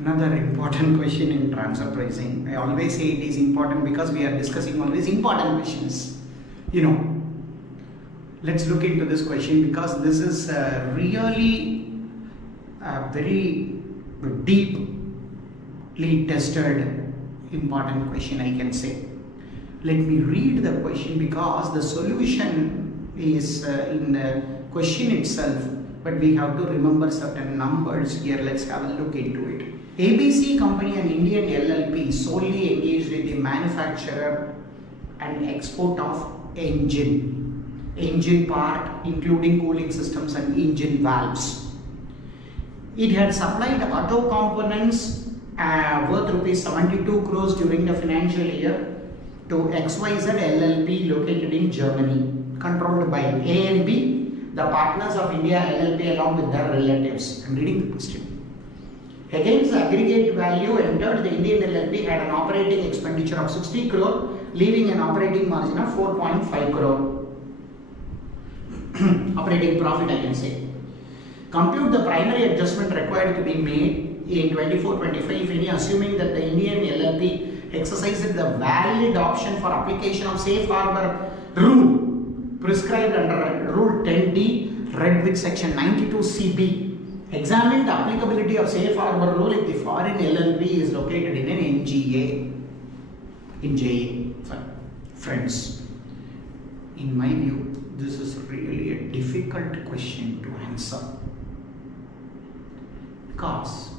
Another important question in transfer pricing. I always say it is important because we are discussing always important questions. Let's look into this question because this is really a very deeply tested important question, I can say. Let me read the question because the solution is in the question itself, but we have to remember certain numbers here. Let's have a look into it. ABC company and Indian LLP solely engaged in the manufacture and export of engine part including cooling systems and engine valves. It had supplied auto components worth rupees 72 crores during the financial year to XYZ LLP located in Germany, controlled by A and B, the partners of India LLP along with their relatives. I am reading the question. Against the aggregate value entered, the Indian LLP had an operating expenditure of 60 crore, leaving an operating margin of 4.5 crore. Operating profit, I can say. Compute the primary adjustment required to be made in 24-25, if any, assuming that the Indian LLP exercises the valid option for application of safe harbor rule prescribed under Rule 10D, read with section 92CB. Examine the applicability of safe harbor rule if the foreign LLP is located in an NGA. In JA. Friends, in my view, this is really a difficult question to answer. Because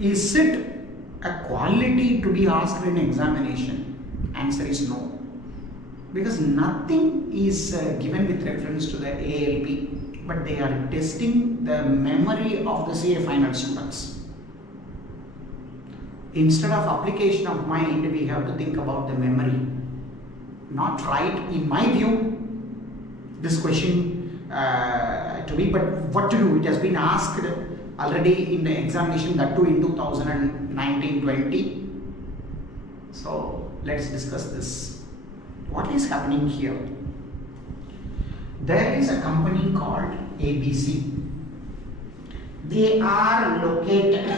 is it a quality to be asked in examination? Answer is no. Because nothing is given with reference to the ALP. But they are testing the memory of the CA final students. Instead of application of mind, we have to think about the memory. Not right, in my view, this question to be, but what to do? It has been asked already in the examination, that too in 2019-20. So let's discuss this. What is happening here? There is a company called ABC. They are located,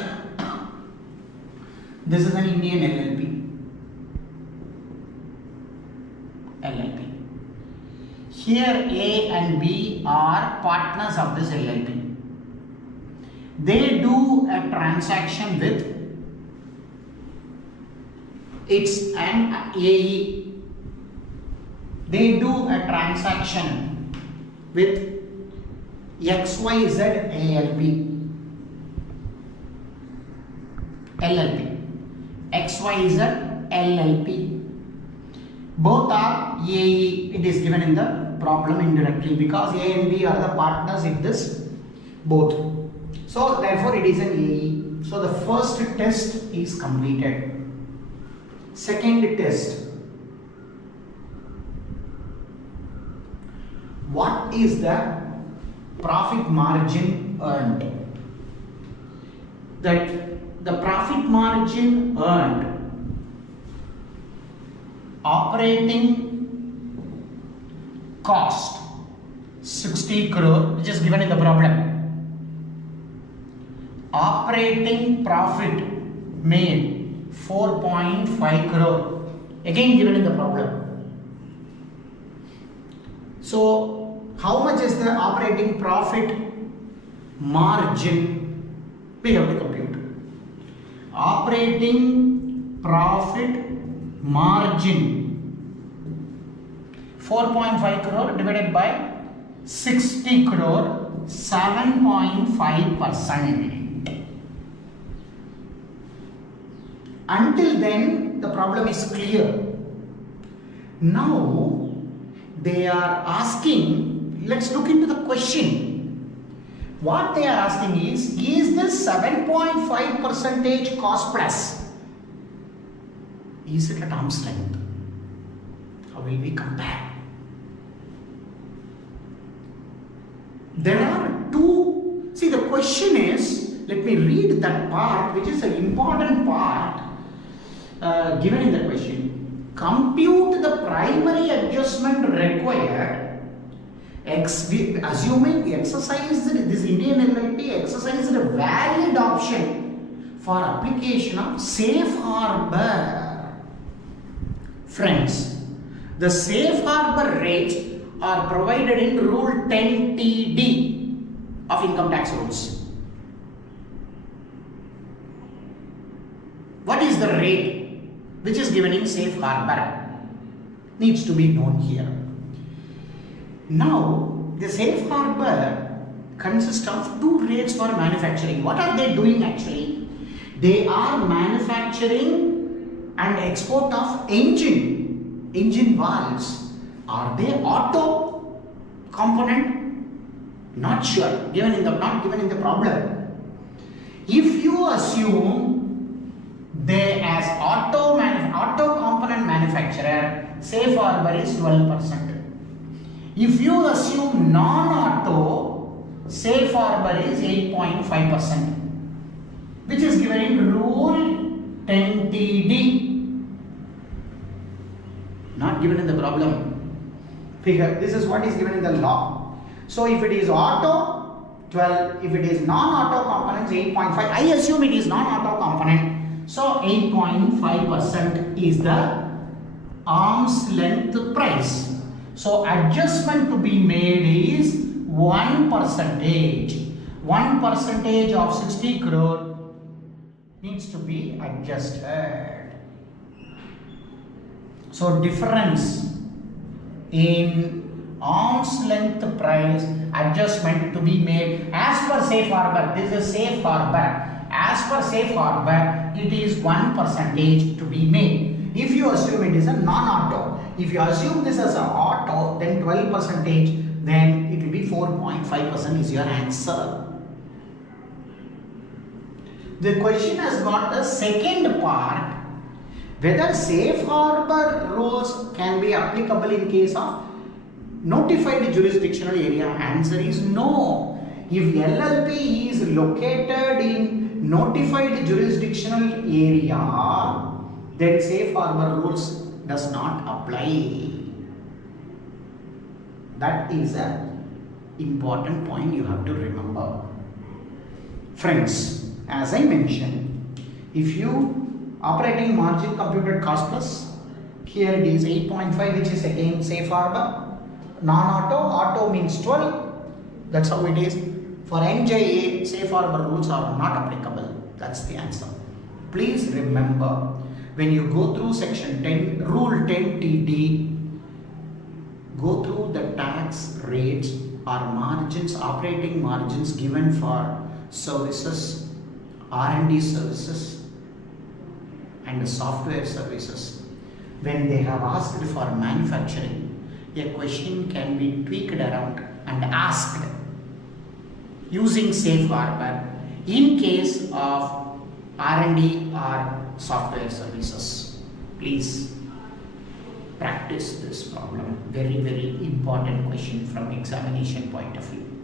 this is an Indian LLP. Here A and B are partners of this LLP. They do a transaction with, it's an AE. They do a transaction with XYZ LLP. XYZ LLP. Both are AE. It is given in the problem indirectly because A and B are the partners in this both. So therefore it is an AE. So the first test is completed. Second test. What is the profit margin earned? That the profit margin earned, operating cost 60 crore, which is given in the problem. Operating profit made 4.5 crore, again given in the problem. So how much is the operating profit margin? We have to compute. Operating profit margin 4.5 crore divided by 60 crore, 7.5%. Until then, the problem is clear. Now they are asking, let's look into the question. What they are asking is this 7.5% cost plus, is it at arm's length? How will we compare? There are two, see the question is, let me read that part which is an important part given in the question. Compute the primary adjustment required, assuming this Indian LLP exercises is the valid option for application of safe harbor. Friends, the safe harbor rates are provided in Rule 10TD of income tax rules. What is the rate which is given in safe harbor? Needs to be known here. Now, the safe harbor consists of two rates for manufacturing. What are they doing actually? They are manufacturing and export of engine valves. Are they auto component? Not sure. Not given in the problem. If you assume they as auto component manufacturer, safe harbor is 12%. If you assume non-auto, safe harbor is 8.5%, which is given in Rule 10TD. Not given in the problem. Figure, this is what is given in the law. So if it is auto, 12. If it is non-auto components, 8.5. I assume it is non-auto component. So 8.5% is the arm's length price. So adjustment to be made is 1%. 1% of 60 crore needs to be adjusted. So difference in arm's length price adjustment to be made as per safe harbor. This is safe harbor. As per safe harbor, it is 1% to be made. If you assume it is a non-auto, if you assume this as an auto, then 12%, then it will be 4.5% is your answer. The question has got the second part, whether safe harbor rules can be applicable in case of notified jurisdictional area. Answer is no. If LLP is located in notified jurisdictional area, then safe harbor rules does not apply. That is an important point you have to remember. Friends, as I mentioned, if you operating margin computed cost plus, here it is 8.5, which is again safe harbor. Non-auto, auto means 12. That's how it is. For NJA, safe harbor rules are not applicable. That's the answer. Please remember, when you go through section 10, rule 10TD, go through the tax rates or margins, operating margins given for services, R&D services and software services. When they have asked for manufacturing, a question can be tweaked around and asked using safe harbor in case of R&D or software services. Please practice this problem. Very, very important question from examination point of view.